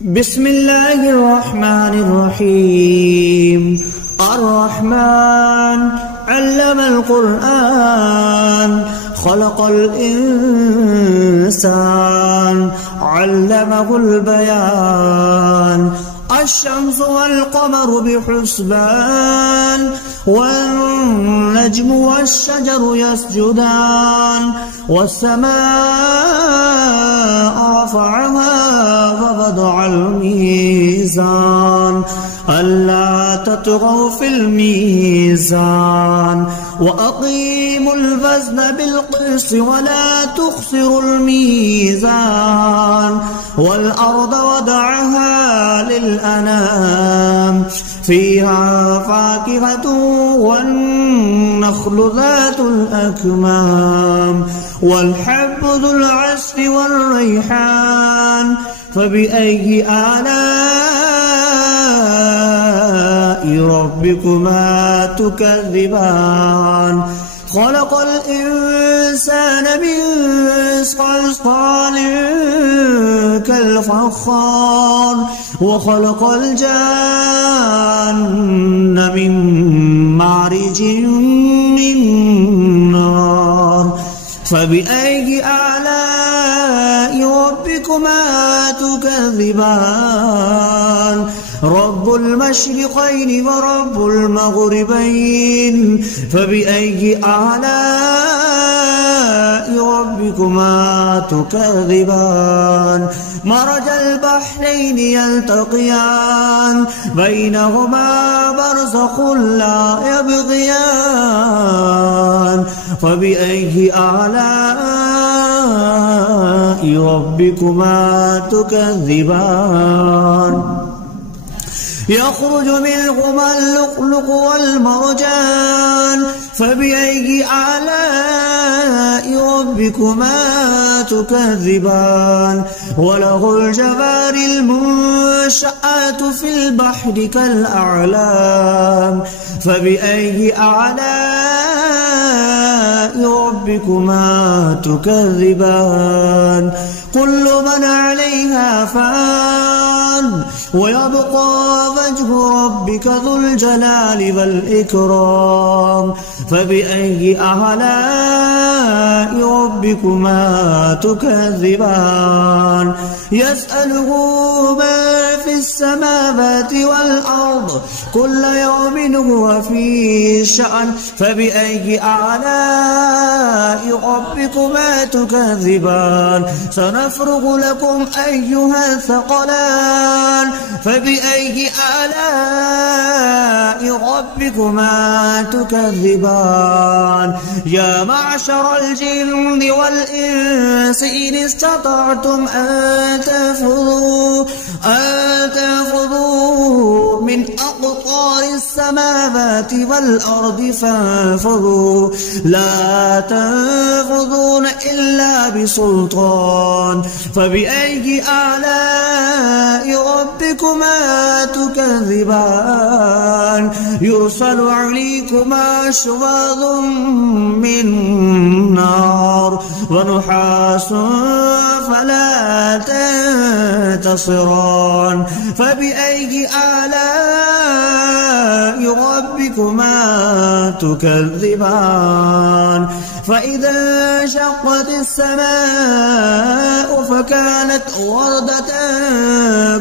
بسم الله الرحمن الرحيم. الرحمن علم القرآن خلق الإنسان علمه البيان. الشمس والقمر بحسبان والنجم والشجر يسجدان والسماء رفعها ووضع الميزان ألا تطغوا في الميزان وأقيموا الوزن بالقسط ولا تخسروا الميزان والأرض وضعها للأنام فيها فاكهة والنخل ذات الأكمام والحب ذو العصف والريحان. فبأي آلاء ربكما تكذبان؟ خلق الإنسان من صلصال كالفخار وخلق الجان من مارج من نار. فبأي آلاء ربكما تكذبان؟ رب المشرقين ورب المغربين. فبأي آلاء ربكما تكذبان؟ مرج البحرين يلتقيان بينهما برزخ لا يبغيان. فبأي آلاء ربكما تكذبان؟ يخرج منهما اللؤلؤ والمرجان. فبأي آلاء ربكما تكذبان؟ وله الجوار المنشآت في البحر كالأعلام. فبأي آلاء ربكما تكذبان؟ كل من عليها فان ويبقى وجه ربك ذو الجلال والإكرام. فبأي آلاء ربكما تكذبان؟ يسأله ما في السماوات والأرض كل يوم هو في شأن. فبأي آلاء ربكما تكذبان؟ سنفرغ لكم أيها الثقلان. فبأي آلاء ربكما تكذبان؟ يا معشر الجن والإنس إن استطعتم أن تنفذوا من أقطار السماوات والأرض فانفذوا لا تنفذون إلا بسلطان. فبأي آلاء ربكما تكذبان؟ يرسل عليكما شواظ من نار ونحاس فلا تنتصران. فبأي آلاء ربكما تكذبان؟ فإذا انشقت السماء فكانت وردة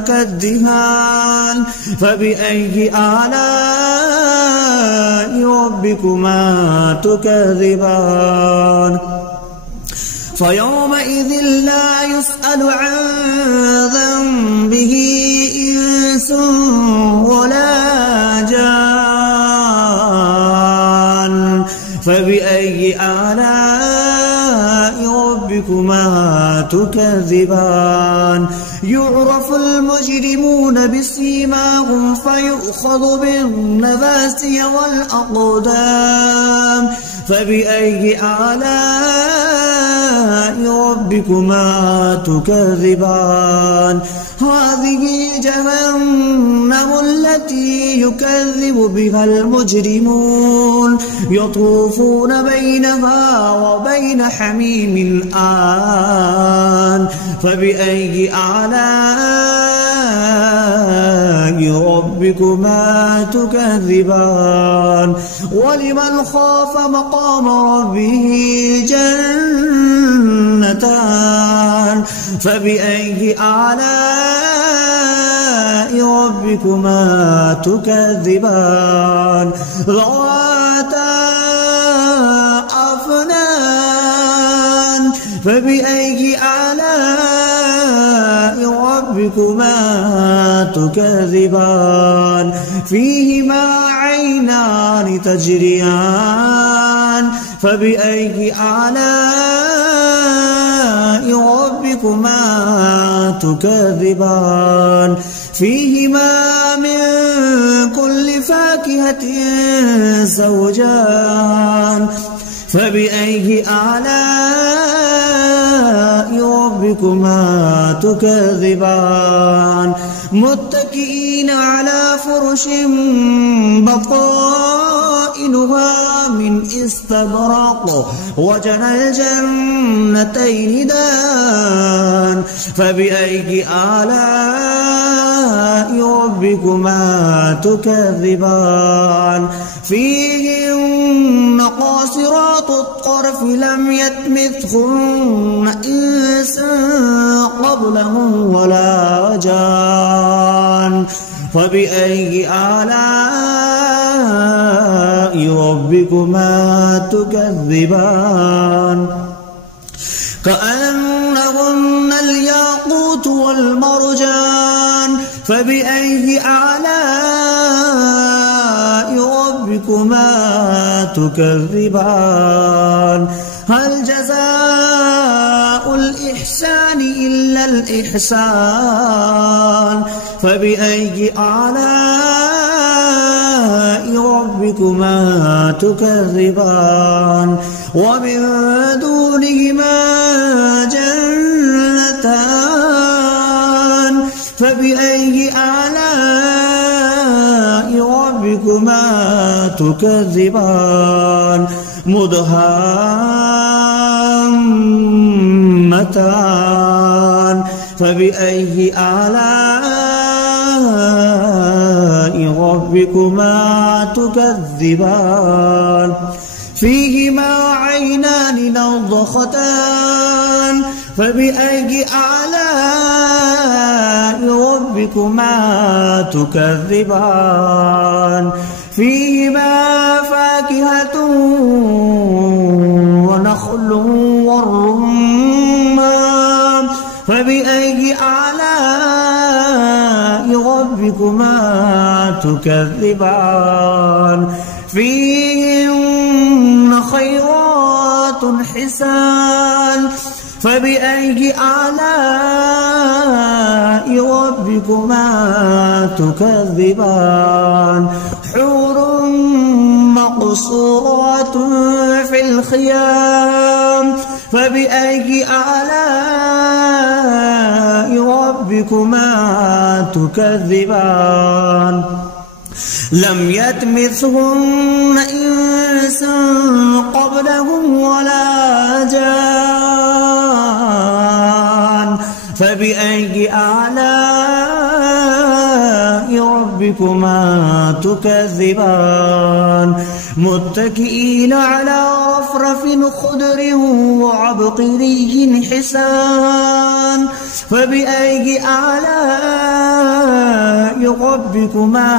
كالدهان. فبأي آلاء ربكما تكذبان؟ فيومئذ لا يسأل عن ذنبه إنس ولا جان. فبأي آلاء ربكما تكذبان؟ يعرف المجرمون بسيماهم فيؤخذ بالنواسي والأقدام. فبأي آلاء ربكما تكذبان؟ هذه جهنم التي يكذب بها المجرمون يطوفون بينها وبين حميم آن. فبأي آلاء ربكما تكذبان ولمن خاف مقام ربه جنتان فبأي آلاء ربكما تكذبان ذواتا أفنان فبأي آلاء ربكما تكذبان فيهما عينان تجريان فبأي آلاء ربكما تكذبان فيهما من كل فاكهة زوجان فبأي آلاء ربكما تكذبان متكئين على فرش بطائنها من استبرق وجنى الجنتين دان فبأي آلاء ربكما تكذبان فيهن قاصرات الطرف لم يطمثهن إنس قبلهم ولا جان فبأي آلاء ربكما تكذبان كأنهن الياقوت والمرجان فبأي آلاء ربكما تكذبان هل جزاء الإحسان إلا الإحسان فبأي آلاء ربكما تكذبان ومن دونهما جنتان فبأي آلاء ربكما تكذبان مدهامتان فبأي آلاء ربكما تكذبان فيهما عينان نضختان فبأي آلاء ربكما تكذبان فيهما فاكهة ونخل والرمان فبأي آلاء ربكما تكذبان فيهن خيرات حسان فبأي آلاء ربكما تكذبان حور مقصورات في الخيام فبأي آلاء ربكما تكذبان لم يطمثهن إنس قبلهم ولا جان فبأي آلاء ربكما تكذبان متكئين على رفرف خضر وعبقري حسان فبأي آلاء ربكما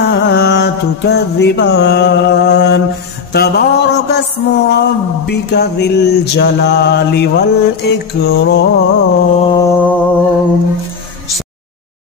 تكذبان تبارك اسم ربك ذي الجلال والإكرام.